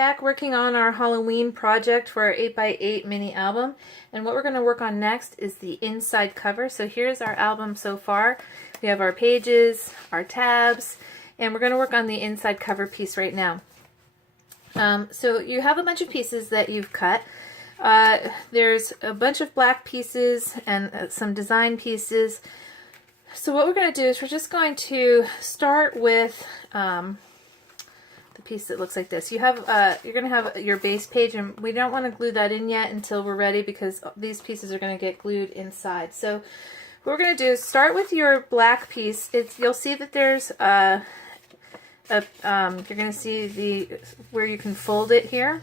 Back working on our Halloween project for our 8x8 mini album, and what we're going to work on next is the inside cover. So here's our album so far. We have our pages, our tabs, and we're going to work on the inside cover piece right now. So you have a bunch of pieces that you've cut. There's a bunch of black pieces and some design pieces. So what we're going to do is we're just going to start with piece that looks like this. You have you're going to have your base page, and we don't want to glue that in yet until we're ready because these pieces are going to get glued inside. So what we're going to do is start with your black piece. You'll see that there's you're going to see where you can fold it here.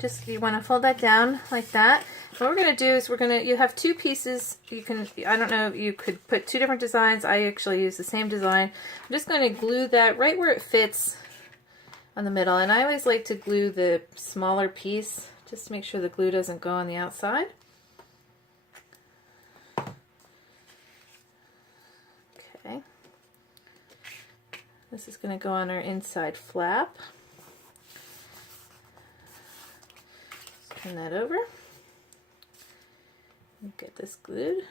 Just you want to fold that down like that. What we're going to do is you have two pieces. I don't know, you could put two different designs. I actually use the same design. I'm just going to glue that right where it fits on the middle. And I always like to glue the smaller piece just to make sure the glue doesn't go on the outside. Okay. This is going to go on our inside flap. Let's turn that over. Get this glued.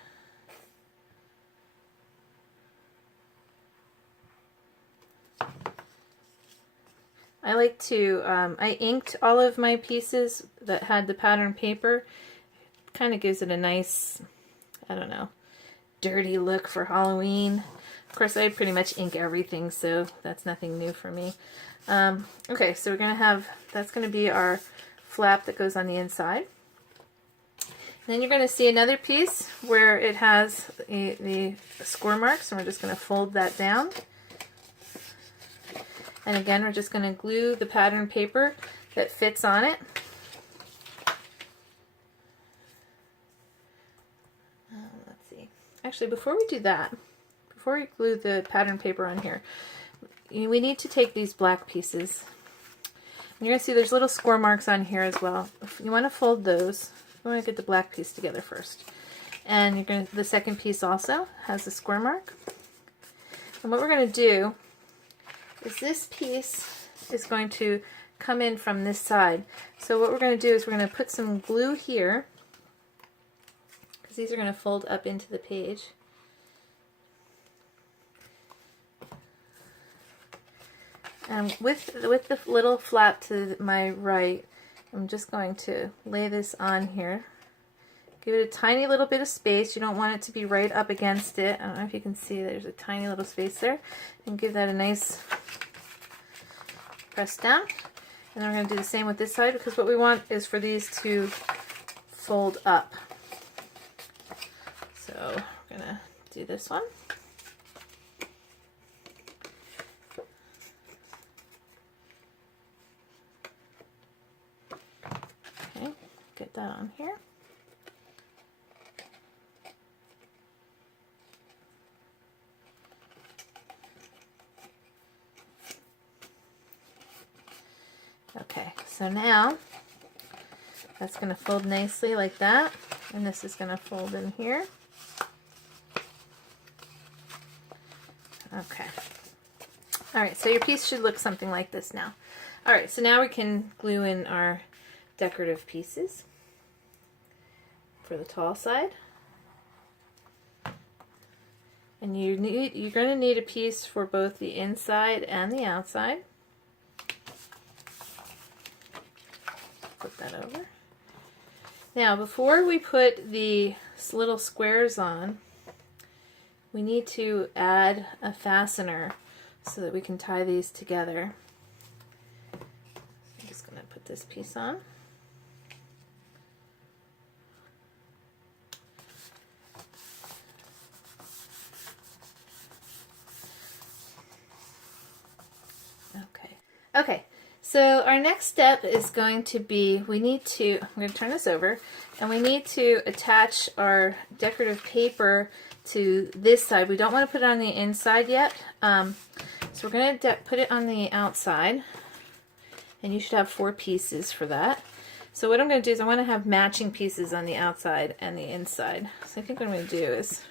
I like to, I inked all of my pieces that had the pattern paper. Kind of gives it a nice, I don't know, dirty look for Halloween. Of course, I pretty much ink everything, so that's nothing new for me. Okay, so we're going to have, that's going to be our flap that goes on the inside. Then you're going to see another piece where it has the score marks, and we're just going to fold that down. And again, we're just going to glue the pattern paper that fits on it. Let's see. Actually, before we do that, before we glue the pattern paper on here, we need to take these black pieces. And you're going to see there's little score marks on here as well. You want to fold those. We want to get the black piece together first. And the second piece also has a square mark. And what we're going to do is this piece is going to come in from this side. So what we're going to do is we're going to put some glue here, because these are going to fold up into the page. And with the little flap to my right, I'm just going to lay this on here. Give it a tiny little bit of space. You don't want it to be right up against it. I don't know if you can see, there's a tiny little space there. And give that a nice press down. And then we're going to do the same with this side, because what we want is for these to fold up. So we're going to do this one. Get that on here. Okay, so now that's going to fold nicely like that, and this is going to fold in here. Okay. Alright, so your piece should look something like this now. Alright, so now we can glue in our decorative pieces for the tall side. And you're going to need a piece for both the inside and the outside. Put that over. Now, before we put the little squares on, we need to add a fastener so that we can tie these together. I'm just going to put this piece on. Okay, so our next step is going to be, I'm going to turn this over, and we need to attach our decorative paper to this side. We don't want to put it on the inside yet, so we're going to put it on the outside, and you should have 4 pieces for that. So what I'm going to do is I want to have matching pieces on the outside and the inside. So I think what I'm going to do is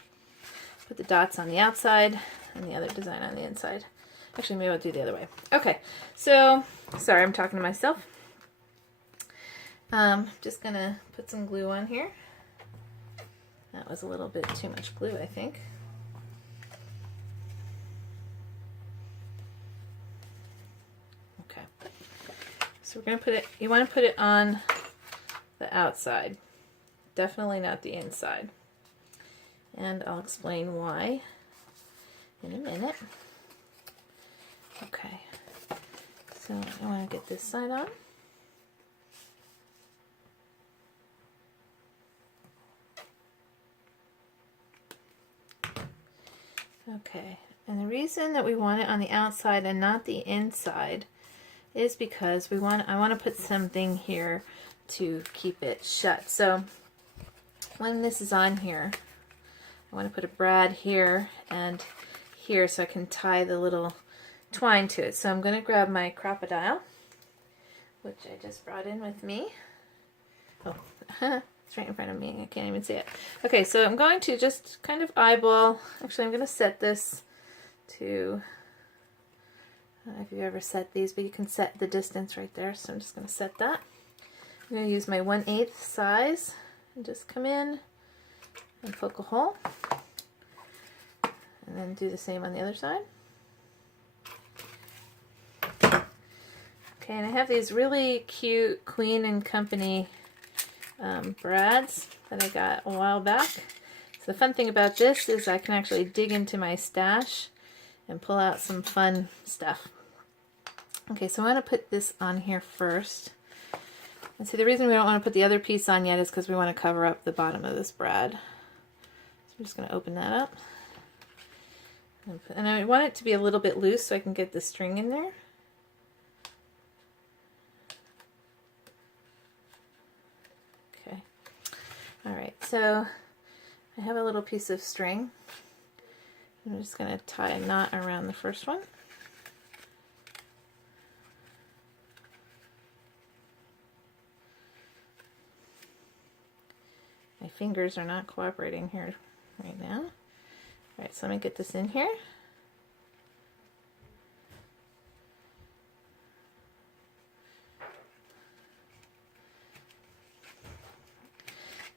put the dots on the outside and the other design on the inside. Actually, maybe I'll do the other way. Okay, so, sorry, I'm talking to myself. Just gonna put some glue on here. That was a little bit too much glue, I think. Okay. So we're gonna put it, you wanna put it on the outside. Definitely not the inside. And I'll explain why in a minute. Okay. So I wanna get this side on. Okay, and the reason that we want it on the outside and not the inside is because I want to put something here to keep it shut. So when this is on here, I want to put a brad here and here so I can tie the little twine to it. So I'm going to grab my Crop-A-Dile, which I just brought in with me. Oh, it's right in front of me. I can't even see it. Okay, so I'm going to just kind of eyeball. Actually, I'm going to set this to, I don't know if you've ever set these, but you can set the distance right there. So I'm just going to set that. I'm going to use my 1/8 size and just come in and poke a hole. And then do the same on the other side. Okay, and I have these really cute Queen & Company brads that I got a while back. So the fun thing about this is I can actually dig into my stash and pull out some fun stuff. Okay, so I want to put this on here first. And see, the reason we don't want to put the other piece on yet is because we want to cover up the bottom of this brad. So I'm just going to open that up. And I want it to be a little bit loose so I can get the string in there. Okay. Alright, so I have a little piece of string. I'm just going to tie a knot around the first one. My fingers are not cooperating here right now. Alright, so let me get this in here.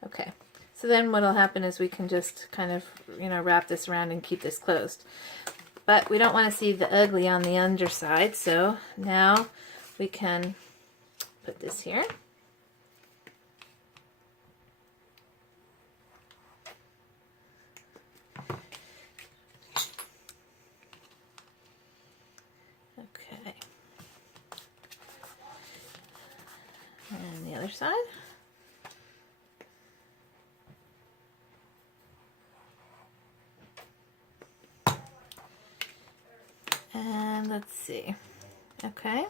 Okay, so then what'll happen is we can just kind of, wrap this around and keep this closed. But we don't want to see the ugly on the underside, so now we can put this here. Okay. And the other side. And let's see. Okay.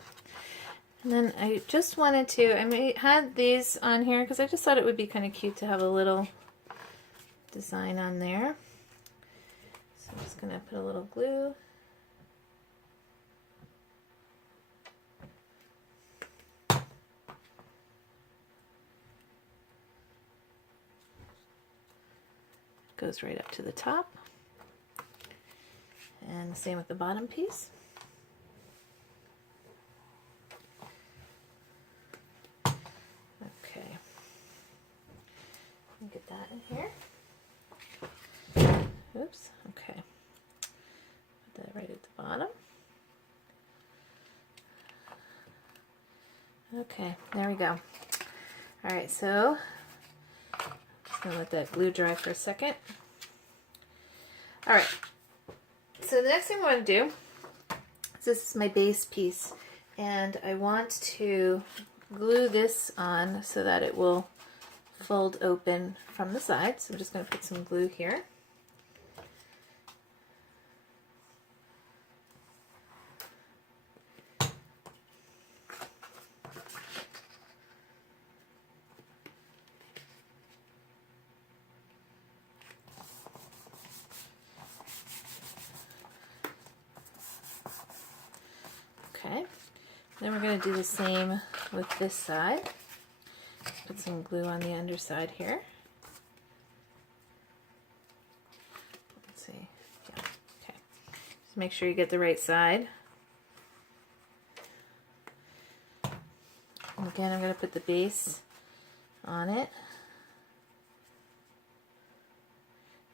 And then I just wanted to, I had these on here because I just thought it would be kind of cute to have a little design on there. So I'm just going to put a little glue. Goes right up to the top. And the same with the bottom piece. Okay. Let me get that in here. Oops. Okay. Put that right at the bottom. Okay, there we go. Alright, so just gonna let that glue dry for a second. Alright. So the next thing I want to do is, this is my base piece, and I want to glue this on so that it will fold open from the side. So I'm just going to put some glue here. Okay, then we're going to do the same with this side. Put some glue on the underside here. Let's see. Yeah. Okay. Just make sure you get the right side. And again, I'm going to put the base on it.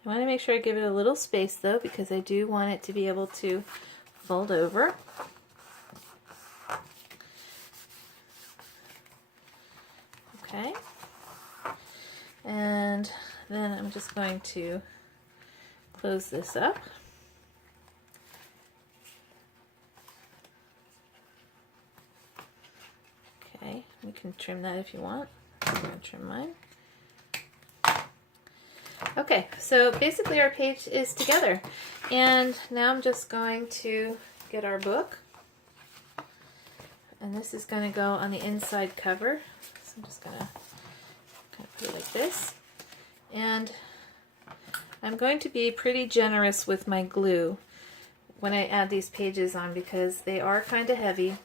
I want to make sure I give it a little space though, because I do want it to be able to fold over. Okay. And then I'm just going to close this up. Okay, you can trim that if you want. I'm going to trim mine. Okay, so basically our page is together. And now I'm just going to get our book. And this is going to go on the inside cover. So I'm just going to kind of put it like this. And I'm going to be pretty generous with my glue when I add these pages on, because they are kind of heavy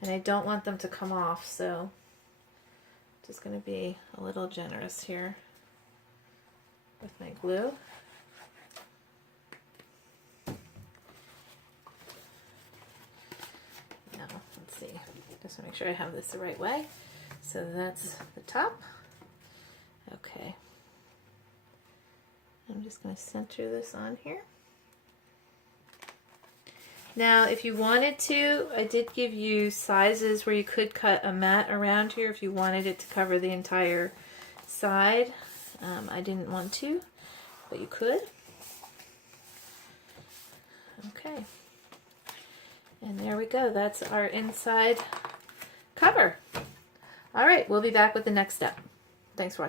and I don't want them to come off. So I'm just going to be a little generous here with my glue. Now, let's see, just to make sure I have this the right way. So that's the top. Okay. I'm just going to center this on here. Now, if you wanted to, I did give you sizes where you could cut a mat around here if you wanted it to cover the entire side. I didn't want to, but you could. Okay. And there we go. That's our inside cover. All right, we'll be back with the next step. Thanks for watching.